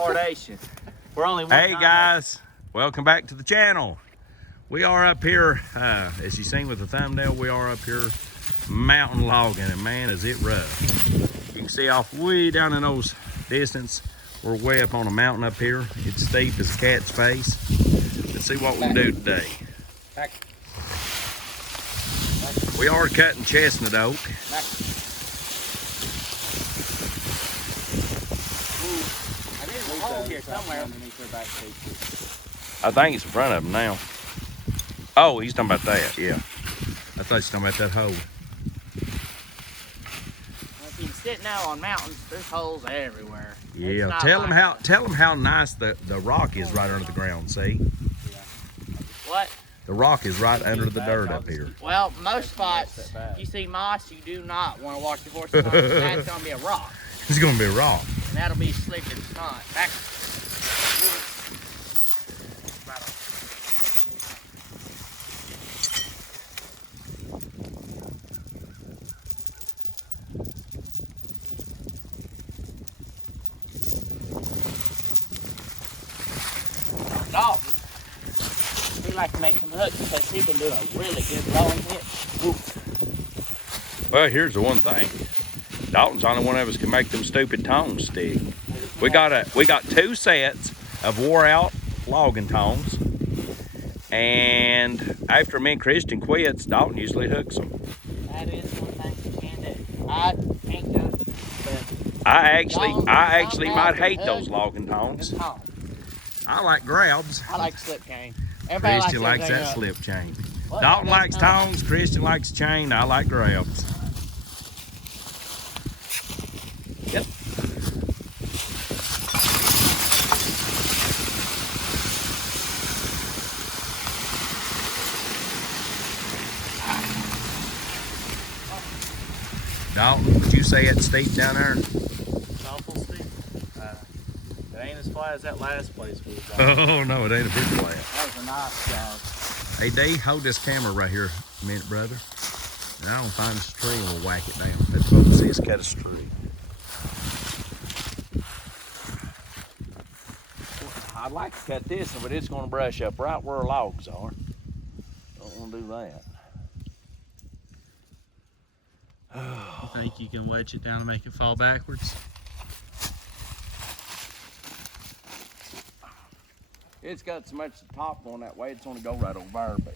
retardation. We're only one. Hey guys, welcome back to the channel. We are up here, as you seen with the thumbnail, we are up here mountain logging, and man, is it rough. You can see off way down in those distance, we're way up on a mountain up here. It's steep as a cat's face. Let's see what we can do today. We are cutting chestnut oak. I think it's in front of him now. Oh, he's talking about that, yeah. I thought he was talking about that hole. Well, if you can sit now on mountains, there's holes everywhere. Yeah, tell him how nice the rock is right under the ground, see? What? The rock is right under the dirt up here. Well, most spots, if you see moss, you do not want to walk your horses on. That's going to be a rock. It's going to be a rock. And that'll be slick as snot. Back. Dalton, he likes to make some hooks because he can do a really good long hit. Well, here's the one thing. Dalton's the only one of us can make them stupid tongs stick. We got 2 sets of wore out logging tongs, and after me and Christian quits, Dalton usually hooks them. That is one thing you can do. I can't do it, but I actually might hate those logging tongs. I like grabs. I like slip chain. Christian likes that slip chain. Dalton likes tongs, Christian likes chain, I like grabs. Yep. Dalton, would you say it's steep down there? It's awful steep. It ain't as flat as that last place we was at. Oh no, it ain't a bit flat. That was a nice job. Hey Dave, hold this camera right here a minute, brother. And I'm gonna find this tree and we'll whack it down. Let's go see us cut this tree. I'd like to cut this, but it's gonna brush up right where our logs are. Don't wanna do that. You think you can wedge it down and make it fall backwards? It's got so much top on that way, it's gonna go right over there, but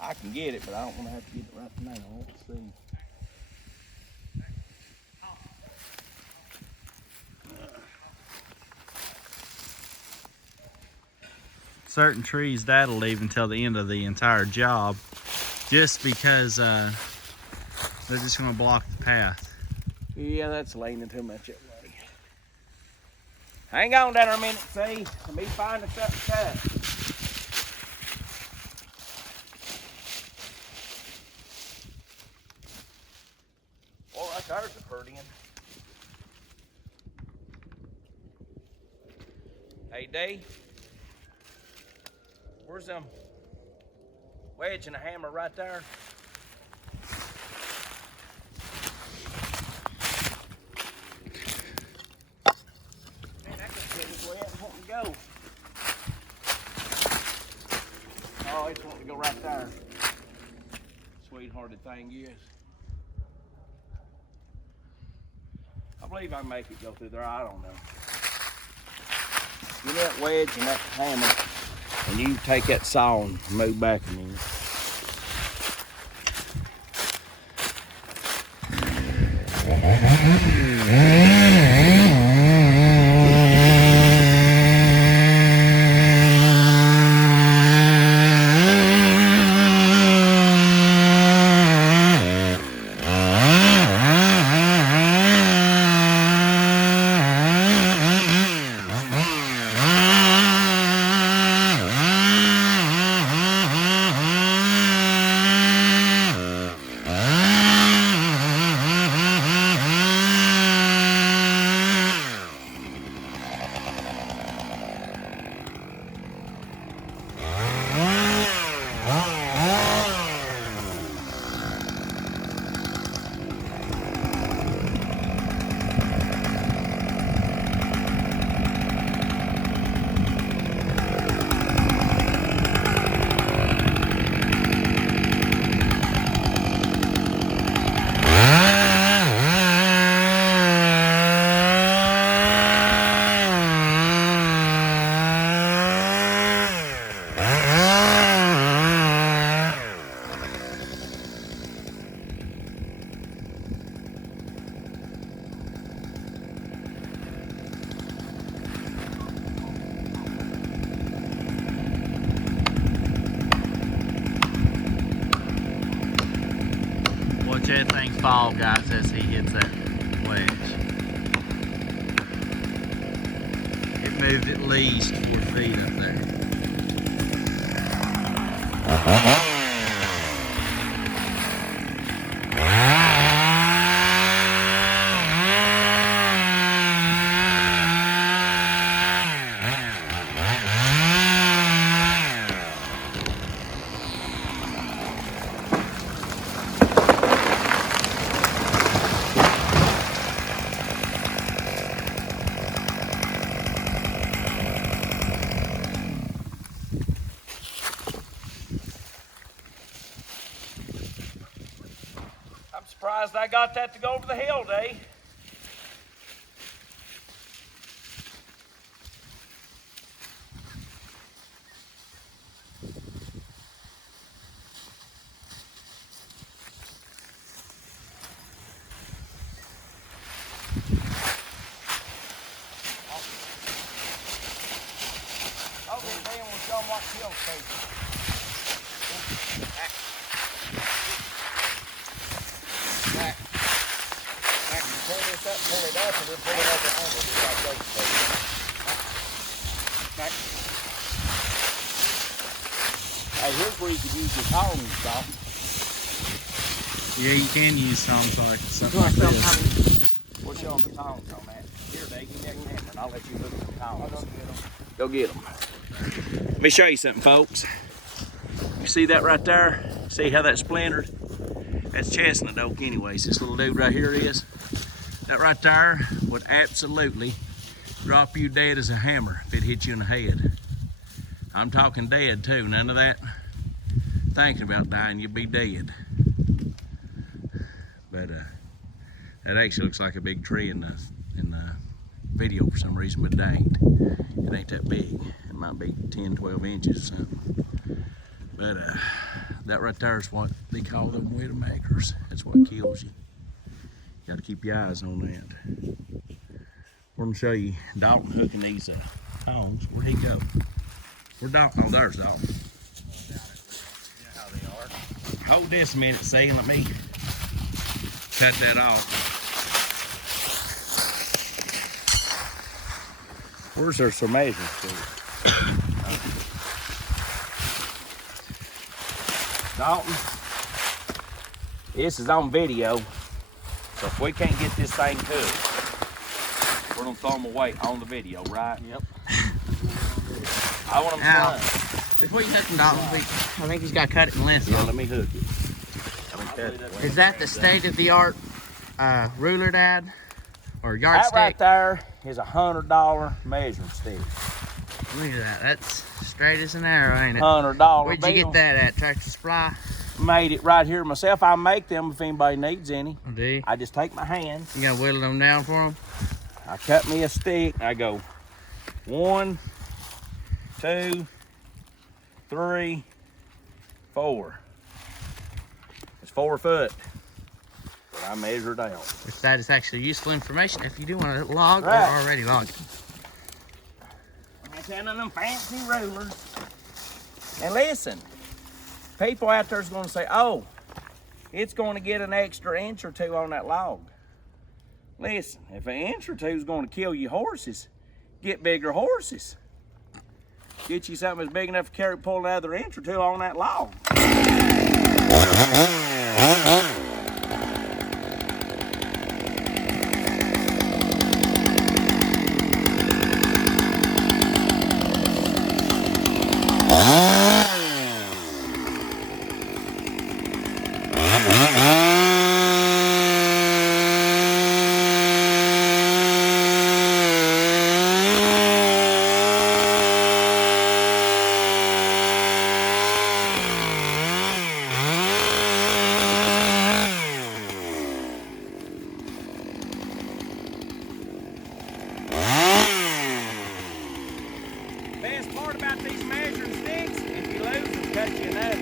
I can get it, but I don't wanna have to get it right now. Let's see. Certain trees, that'll leave until the end of the entire job, just because they're just gonna block the path. Yeah, that's leaning too much that way. Hang on down there a minute, see? Let me find the stuff to cut. Well, that there's a pretty one. Hey, Dave. Where's them wedge and a hammer right there? Man, that could fit his way up and wanting to go. Oh, it's wanting to go right there. Sweethearted thing is. I believe I can make it go through there. I don't know. Get that wedge and that hammer. And you take that saw and move back a minute. fall guys as he hits that wedge. It moved at least 4 feet up there. I'm surprised I got that to go over the hill, Dave. Okay, then we'll show them what kills people. Pull this up, pull it up, and then pull it up and over just like those things. Okay. Hey, here's where you could use your tongs, Doc. Yeah, you can use tongs on something like this. We'll show them the tongs on that. Here, Dave, give me that camera, and I'll let you look at the tongs. Go get them. Let me show you something, folks. You see that right there? See how that's splintered? That's chestnut oak anyways. This little dude right here is. That right there would absolutely drop you dead as a hammer if it hit you in the head. I'm talking dead too, none of that thinking about dying, you'd be dead. But that actually looks like a big tree in the video for some reason, but it ain't. It ain't that big. It might be 10, 12 inches or something. But that right there is what they call them widowmakers. That's what kills you. You got to keep your eyes on that. We're going to show you Dalton hooking these tongs. Where'd he go? Where'd Dalton? Oh, there's Dalton. You know how they are. Hold this a minute, see, and let me cut that off. Where's there some measurements to it? Dalton, this is on video. So if we can't get this thing cooked, we're gonna throw them away on the video, right? Yep. I want them done. Before you touch them, Dalton, I think he's got to cut it in length. Yeah, let me hook it. Is that the state-of-the-art ruler, Dad? Or yardstick? That right there is $100 measuring stick. Look at that. That's straight as an arrow, ain't it? $100 Where'd you get that at? Tractor Supply? Made it right here myself. I make them if anybody needs any. Do you? I just take my hands. You gotta whittle them down for them? I cut me a stick. I go 1, 2, 3, 4. It's 4 foot. But I measure down. Which that is actually useful information if you do want to log Right. or already logged. I'm sending them fancy rulers. And listen, people out there's going to say, oh, it's going to get an extra inch or 2 on that log. Listen, if an inch or 2 is going to kill your horses, get bigger horses. Get you something that's big enough to carry, pull another inch or 2 on that log. Best part about these measuring sticks, if you lose them, cut you another.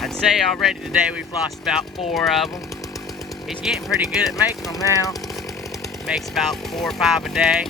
I'd say already today we've lost about 4 of them. He's getting pretty good at making them now. Makes about 4 or 5 a day.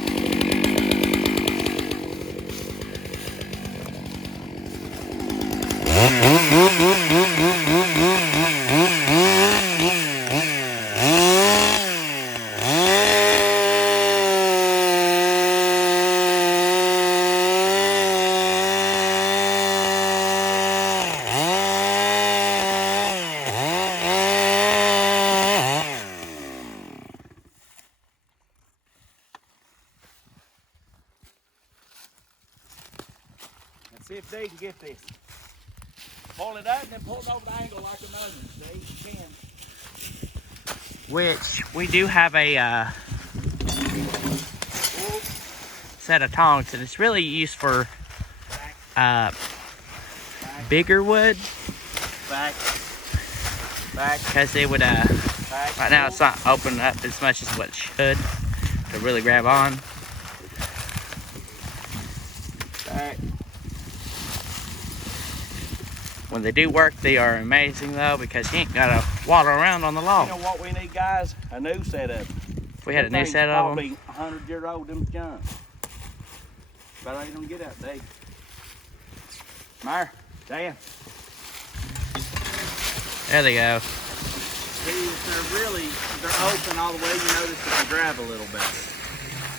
see if they can get this. Pull it up and then pull it over the angle like a nose. See, you can. Which we do have a set of tongs, and it's really used for bigger wood. Back. Because it would, right now it's not opening up as much as what it should to really grab on. Back. When they do work, they are amazing though, because you ain't gotta waddle around on the log. You know what we need, guys? A new set of them. If we had a new set of them. Probably 100-year-old, them junk. But I ain't gonna get out today. Meyer, Dan. There they go. See, if they're open all the way, you notice that they grab a little better.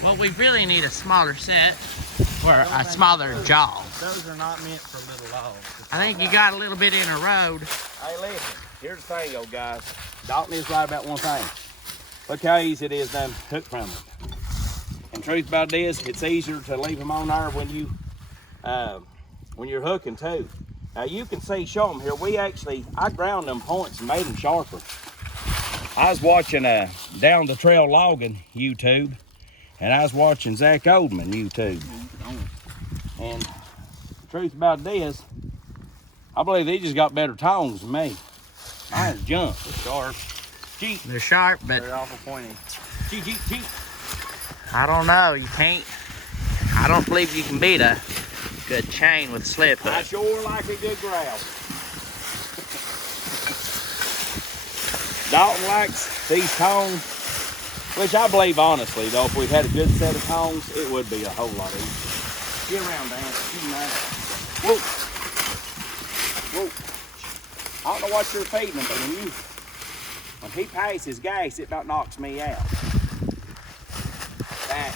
Well, we really need a smaller set, or a smaller jaw. Those are not meant for little logs. I think you got a little bit in a road. Hey, listen. Here's the thing, though, guys. Dalton is right about one thing. Look how easy it is to hook from it. And truth about it is, it's easier to leave them on there when you're hooking too. Now you can see, show them here. I ground them points and made them sharper. I was watching Down the Trail Logging YouTube, and I was watching Zach Oldman YouTube. And the truth about it is, I believe they just got better tongs than me. Mine's junk. They're sharp. Cheap. They're sharp, but They're awful pointy. Cheap. I don't know. You can't. I don't believe you can beat a good chain with a slip hook. I sure like a good grab. Dalton likes these tongs, which I believe honestly though, if we had a good set of tongs, it would be a whole lot easier. Get around, Dan. Whoa. Whoa. I don't know what you're feeding him, but when he passes gas, it about knocks me out. That.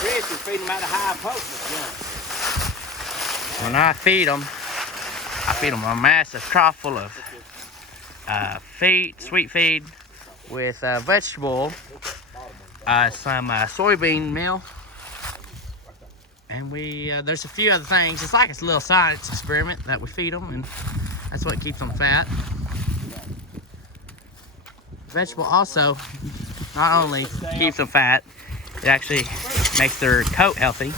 Chris is feeding them out of high potency. When I feed them a massive trough full of sweet feed with vegetable, some soybean meal, and there's a few other things. It's like it's a little science experiment that we feed them, and that's what keeps them fat. Vegetable also not only keeps them fat, it actually makes their coat healthy.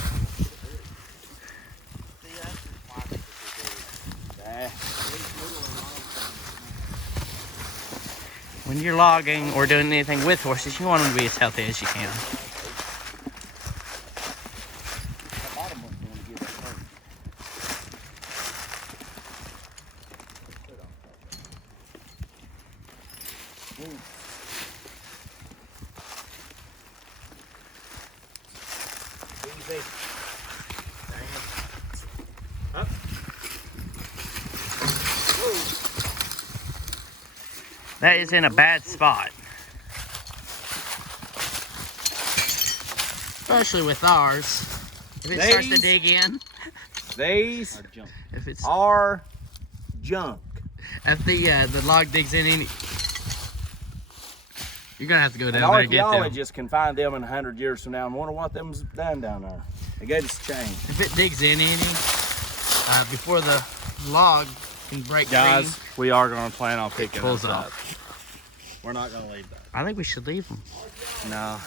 When you're logging or doing anything with horses, you want them to be as healthy as you can. Easy. Up. That is in a bad spot. Especially with ours. If it starts to dig in. These If it's are junk. if the log digs in any, you're gonna have to go And down there and get them. archaeologists can find them in 100 years from now and wonder what them's done down there. They gave us a change. If it digs in any, before the log can break Guys, free, we are going to plan on picking pulls those off. up. We're not going to leave that. I think we should leave them. No.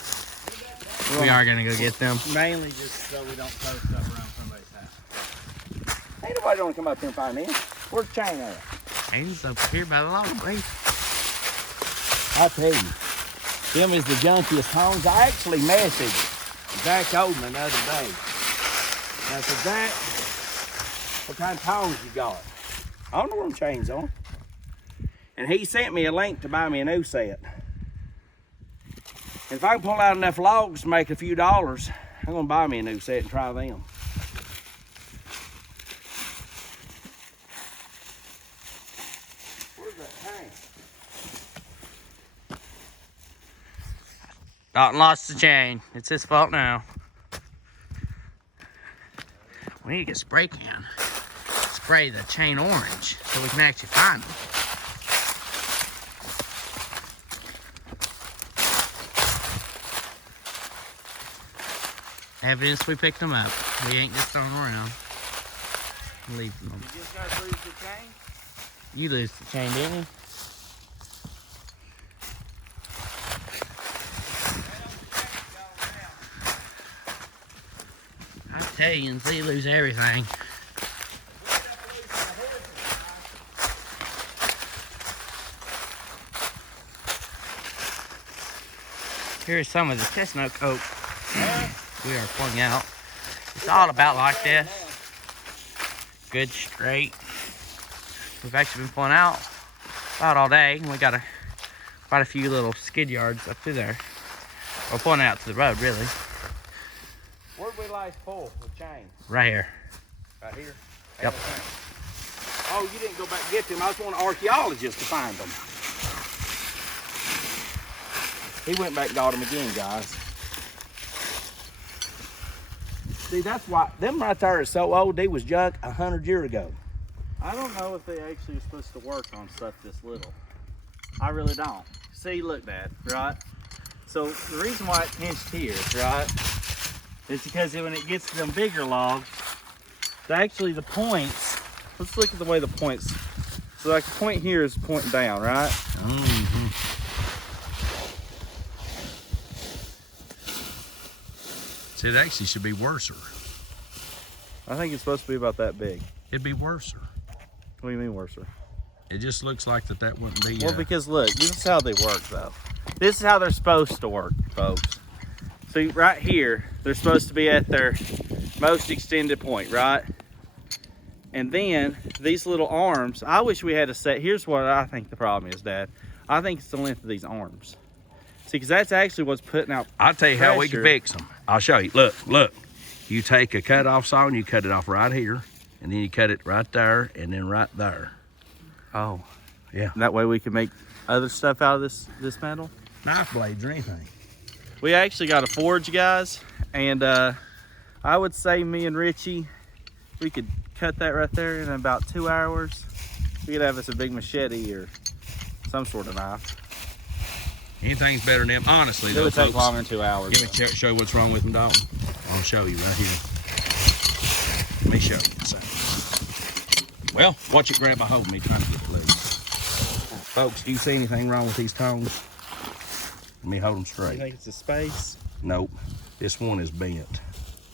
We are gonna go get them. Mainly just so we don't post up around somebody's house. Ain't nobody gonna come up here and find them. Where's the chain at? He's up here by the log, right? I tell you, them is the junkiest tongs. I actually messaged Zach Oldman the other day. And I said, Zach, what kind of tongs you got? I don't know where them chains on. And he sent me a link to buy me a new set. And if I can pull out enough logs to make a few dollars, I'm gonna buy me a new set and try them. Where's that tank? Dalton lost the chain. It's his fault now. We need to get a spray can. Spray the chain orange so we can actually find them. Evidence we picked them up. We ain't just throwing them around. Leaving them. You just gotta lose the chain? You lose the chain, didn't you? I tell you, until you lose everything. Here's some of the chestnut oak we are pulling out. It's all about like this. Good straight. We've actually been pulling out about all day, and we got quite a few little skid yards up through there. We're pulling it out to the road, really. Where'd we last pull with chain? Right here. Right here? Yep. Oh, you didn't go back and get them. I was wanting archaeologists to find them. He went back and got them again, guys. See, that's why them right there are so old. They was junk 100 years ago. I don't know if they actually are supposed to work on stuff this little. I really don't. See, look, Dad, right? So the reason why it's hinged here, right, is because when it gets to them bigger logs, actually the points, let's look at the way the points, so like the point here is pointing down, right? Mm-hmm. See, it actually should be worser. I think it's supposed to be about that big. It'd be worser. What do you mean worser? It just looks like that wouldn't be. Well, because look, this is how they work, though. This is how they're supposed to work, folks. See, right here, they're supposed to be at their most extended point, right? And then these little arms, I wish we had a set. Here's what I think the problem is, Dad. I think it's the length of these arms. See, because that's actually what's putting out I'll tell you how we can fix them. I'll show you. Look. You take a cut-off saw and you cut it off right here, and then you cut it right there, and then right there. Oh, yeah. That way we can make other stuff out of this metal. Knife blades or anything. We actually got a forge, guys, and I would say me and Richie, we could cut that right there in about 2 hours. We could have us a big machete or some sort of knife. Anything's better than them. Honestly, It though, would take folks, longer than 2 hours. Let me show you what's wrong with them, Dalton. I'll show you right here. Let me show you. So, well, watch it grab a hold of me trying to get it loose. Folks, do you see anything wrong with these tongs? Let me hold them straight. You think it's a space? Nope. This one is bent.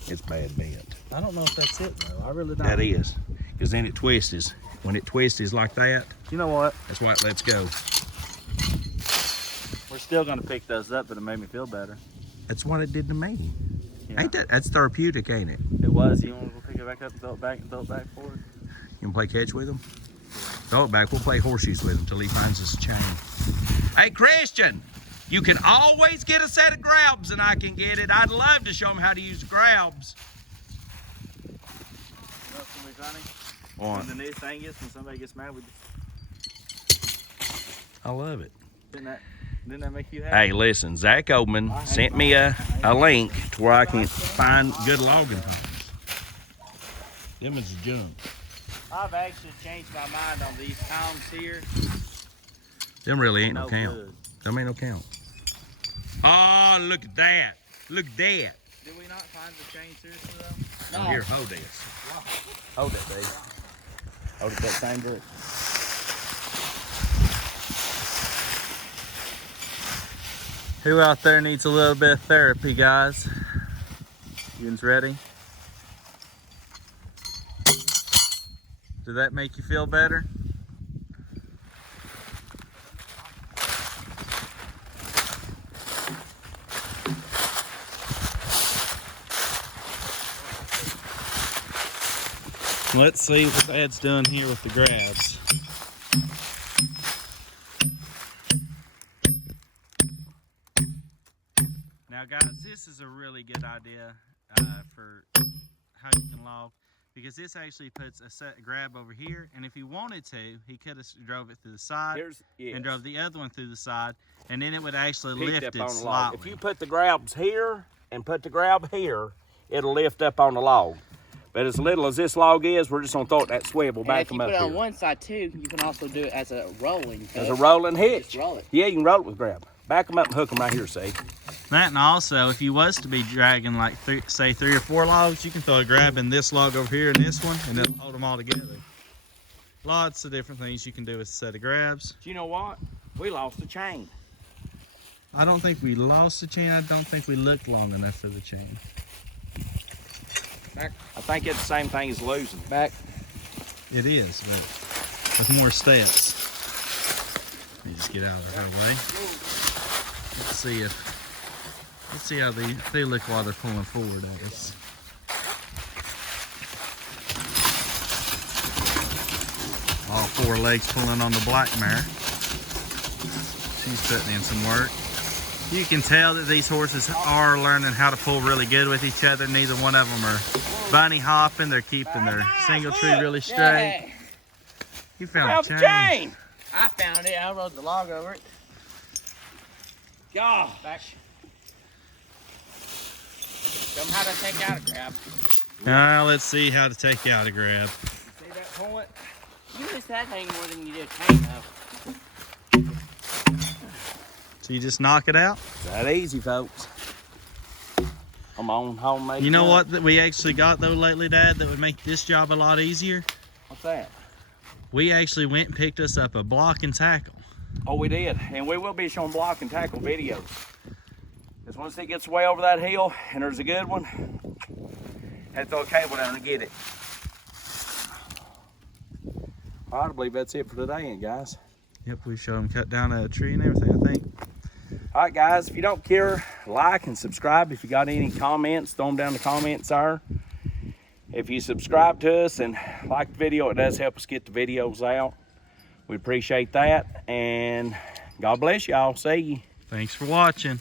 It's bad bent. I don't know if that's it, though. I really don't. That is. Because then it twists. When it twists like that, You know what? that's why it lets go. We're still going to pick those up, but it made me feel better. That's what it did to me. Yeah. Ain't that's therapeutic, ain't it? It was. You want to go pick it back up and throw it back for it? You can play catch with him? Throw it back. We'll play horseshoes with him till he finds us a chain. Hey, Christian, you can always get a set of grabs and I can get it. I'd love to show him how to use grabs. You know what's going to be funny? What? When the new thing is, when somebody gets mad with you. I love it. Didn't that make you happy? Hey, listen, Zach Oldman sent me a link to where I can find good logging times. Them is junk. I've actually changed my mind on these tongs here. Them really ain't no count. Good. Them ain't no count. Oh, look at that. Look at that. Did we not find the chain seriously though? No. Here, hold this. Hold it, Dave. Hold it that same grip. Who out there needs a little bit of therapy, guys? You ready? Did that make you feel better? Let's see what Dad's doing here with the grabs. Now guys, this is a really good idea for how you can log, because this actually puts a set grab over here, and if he wanted to, he could have drove it through the side and drove the other one through the side, and then it would actually lift it slightly. If you put the grabs here and put the grab here, it'll lift up on the log. But as little as this log is, we're just gonna throw it that swivel back If you them put up it on here. one side too, you can also do it as a rolling. As a rolling hitch. Just roll it. Yeah, you can roll it with grab. Back them up and hook them right here, see? That, and also, if you was to be dragging like say 3 or 4 logs, you can throw a grab in this log over here and this one, and then hold them all together. Lots of different things you can do with a set of grabs. Do you know what? We lost the chain. I don't think we lost the chain. I don't think we looked long enough for the chain. Back. I think it's the same thing as losing. Back. It is, but with more steps. Let me just get out of her way. Let's see how they look while they're pulling forward at us. All 4 legs pulling on the black mare. She's putting in some work. You can tell that these horses are learning how to pull really good with each other. Neither one of them are bunny hopping. They're keeping their single tree really straight. You found the chain. I found it. I rode the log over it. God. Back. Show them how to take out a grab. Now let's see how to take out a grab. See that point? You miss that thing more than you did a chain though. So you just knock it out? That easy, folks. I'm on homemade. You know what that we actually got though lately, Dad, that would make this job a lot easier? What's that? We actually went and picked us up a block and tackle. Oh, we did. And we will be showing block and tackle videos. Because once it gets way over that hill and there's a good one, have to throw a cable down and get it. All right, I believe that's it for today, guys. Yep, we showed them cut down a tree and everything, I think. All right, guys, if you don't care, like and subscribe. If you got any comments, throw them down in the comments there. If you subscribe to us and like the video, it does help us get the videos out. We appreciate that, and God bless y'all. See you. Thanks for watching.